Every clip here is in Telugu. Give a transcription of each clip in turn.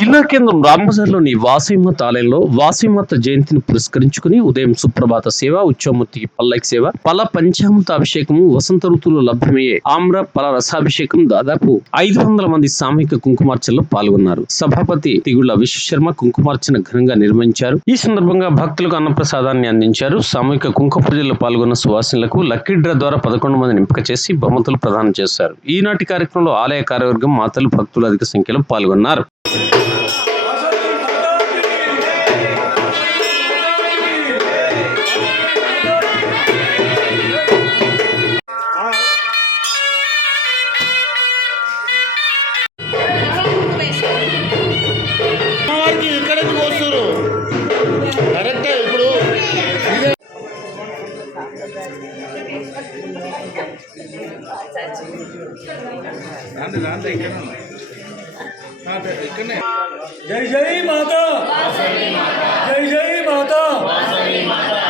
జిల్లా కేంద్రం రాంబజార్లోని వాసవిమాత ఆలయంలో వాసవిమాత జయంతిని పురస్కరించుకుని ఉదయం సుప్రభాత సేవ, ఉత్సవమూర్తికి పల్లకి సేవ, పల పంచామృత అభిషేకము, వసంత ఋతువులో లభ్యమయ్యే ఆమ్ర పల రసాభిషేకం, దాదాపు 500 మంది సామూహిక కుంకుమార్చనలో పాల్గొన్నారు. సభాపతి తిగుళ్ల విశ్వశర్మ కుంకుమార్చన ఘనంగా నిర్వహించారు. ఈ సందర్భంగా భక్తులకు అన్నప్రసాదాన్ని అందించారు. సామూహిక కుంకుమ పూజల్లో పాల్గొన్న సువాసినులకు లక్కీ డ్రా ద్వారా 11 మందిని ఎంపిక చేసి బహుమతులు ప్రదానం చేశారు. ఈనాటి కార్యక్రమంలో ఆలయ కార్యవర్గం, మాతలు, భక్తులు అధిక సంఖ్యలో పాల్గొన్నారు. जय जय माता, जय जय माता,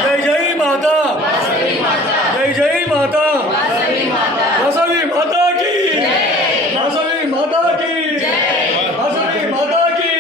जय जय माता, जय जय माता, वासवी माता की, वासवी माता की, वासवी माता की।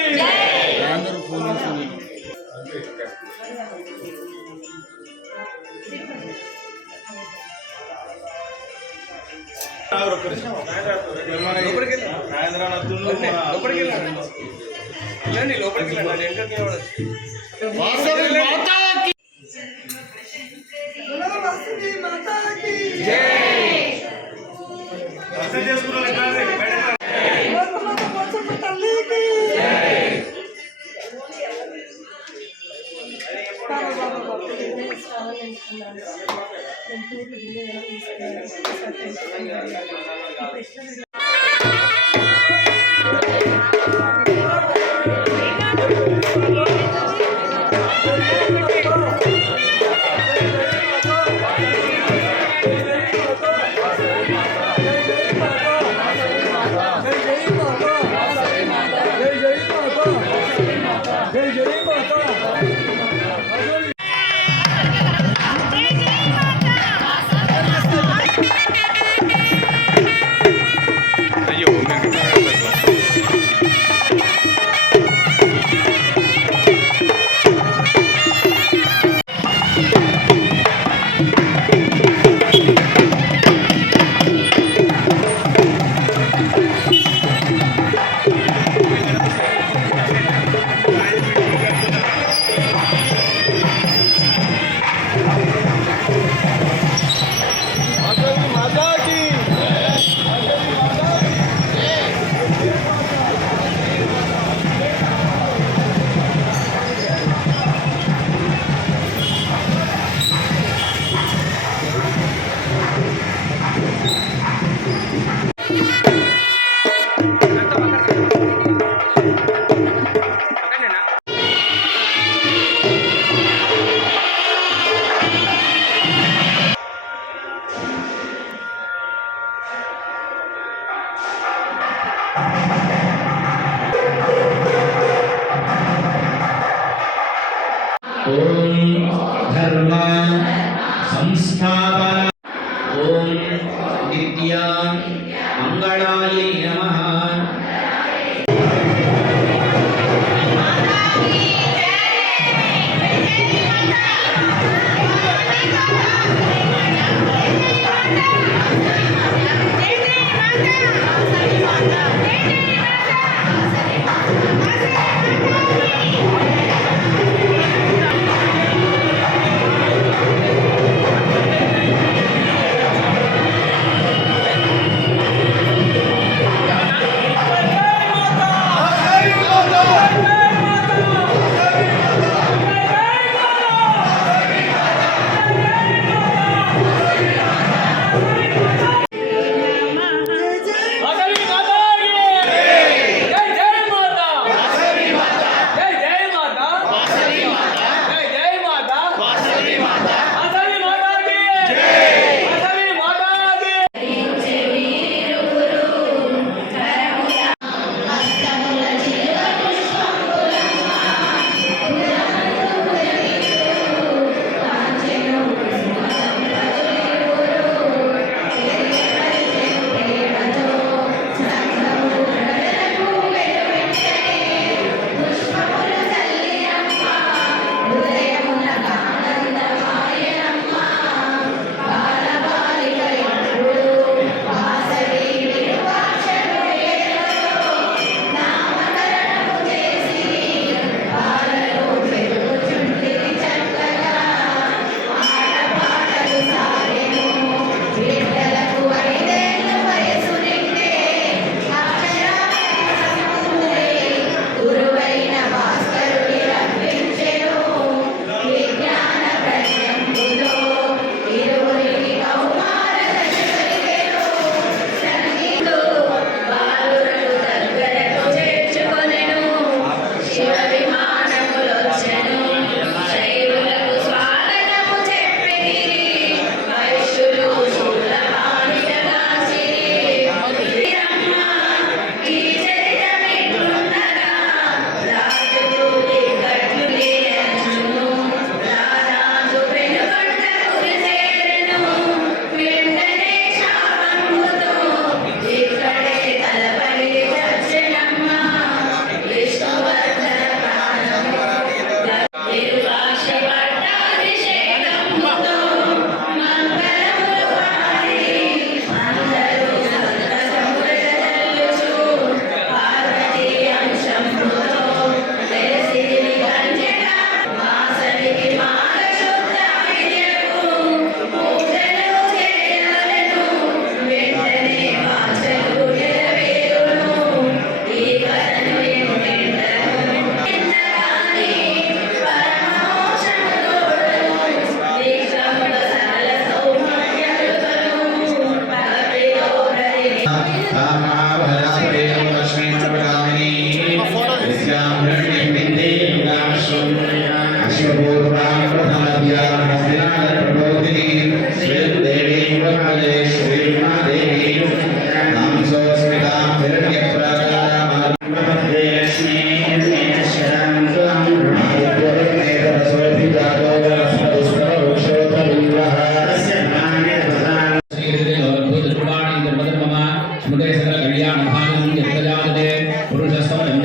धर्म संस्थापन ओम नित्या मंगलाय नमः।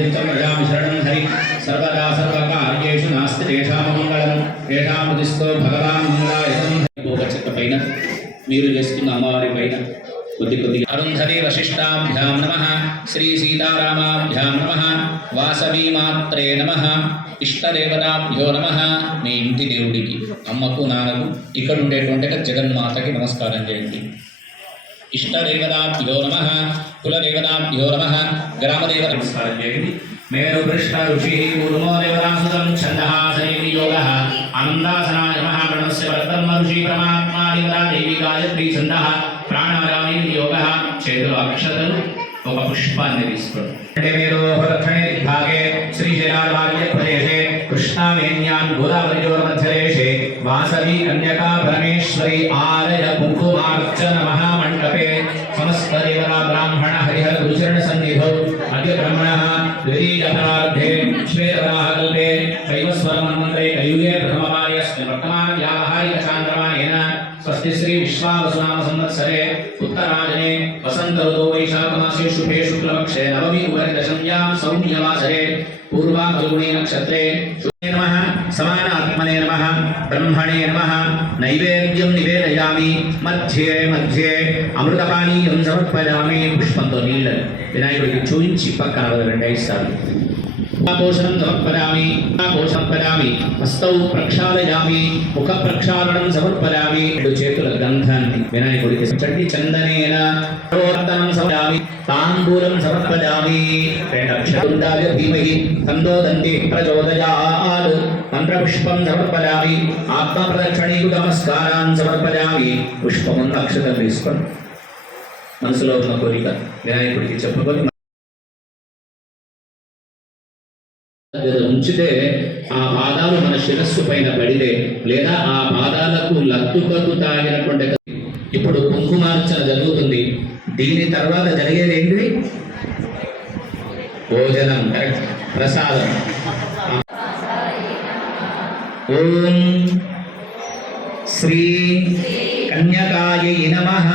నిత్యం ప్రజాం శరణం హరి సర్వదా సర్వకార్యేషు నాస్తి తేషాం మంగళం తేషాం ఉదిస్తో భగవాన్ మంగళాయతం. ఒక చెక్క పైన మీరు చేసుకున్న అమ్మవారి పైన కొద్దిగా అరుంధతి వశిష్టాభ్యాం నమః శ్రీ సీతారామాభ్యాం నమః వాసవి మాత్రే నమః ఇష్టదేవతాభ్యో నమః. మీ ఇంటి దేవుడికి అమ్మకు నాన్నకు ఇక్కడ ఉండేటువంటి జగన్మాతకి నమస్కారం చేయండి. ఇష్టదేవతాభ్యో నమః కులదేవతాభ్యో నమః గ్రామదేవత నమస్కారం చేయండి. మేరు కృష్ణ ఋషి ఊర్మో దేవతాసుతం ఛందః సైతి యోగః ఆనందాసనాయ నమః ప్రణస్య వరదమ్మ ఋషి పరమాత్మా దేవతా దేవి గాయత్రి ఛందః ప్రాణాయామి యోగః. చేతులు అక్షతలు ఒక పుష్పాన్ని తీసుకోండి. అంటే మీరు దక్షిణ దిగ్భాగే శ్రీశైలార్వార్య ప్రదేశే కృష్ణావేన్యాన్ గోదావరియోర్మధ్యదేశే వాసవి కన్యకా పరమేశ్వరి ఆలయ కుంకుమార్చన మహామండపే సమస్త దేవతా బ్రాహ్మణ హరిహర గురుచరణ సన్నిధౌ అద్య బ్రహ్మణః ద్వితీయపరార్ధే శ్వేతవరాహకల్పే శైవస్వరమన్వంతరే కయుగే ప్రథమవార్యస్మిన్ వర్తమాన వ్యావహారిక చాంద్రమాయేన స్వస్తి శ్రీ విశ్వావసునామ సంవత్సరే ఉత్తరాయణే వసంత ఋతౌ వైశాఖమాసే శుభే శుక్లపక్షే నవమి ఉపరిదశమ్యాం సౌమ్యవాసరే పూర్వా ఫల్గుణీ నక్షత్రే శుభే నమః సమాన ఆత్మనే నమః బ్రహ్మణే నమః. నైవేద్యం నివేదయామి మధ్యే అమృతపానీయం సమర్పయామి. పుష్పంతో నీళ్ళని వినాయకుడికి చూయించి పక్కన వదలండి 5 సార్లు. పోషణం సమర్పయామి హస్తౌ ప్రక్షాళయామి ముఖ ప్రక్షాళనం సమర్పయామి. 2 చేతుల గంధాన్ని వినాయకుడికి చండి చందనేన ప్రవర్తనం సమర్పయామి. తాంబూలం సమర్పయామి. 2 అక్షరాలు ధీమహి తందోదంతి ప్రచోదయాత్. మంత్రపుష్పం సమర్పయామి. ఆత్మ ప్రదక్షిణీకు నమస్కారాన్ సమర్పయామి. పుష్పమున్న అక్షతం తీసుకోండి. మనసులో ఉన్న కోరిక వినాయకుడికి చెప్పుకొని ఉంచితే ఆ పాదాలు మన శిరస్సు పైన పడితే లేదా ఆ పాదాలకు లత్తుకకు తాగినటువంటి ఇప్పుడు కుంకుమార్చన జరుగుతుంది. దీని తర్వాత జరిగేది ఏంటి? భోజనం, కరెక్ట్, ప్రసాదం. ఓం శ్రీ కన్యకాయై నమః.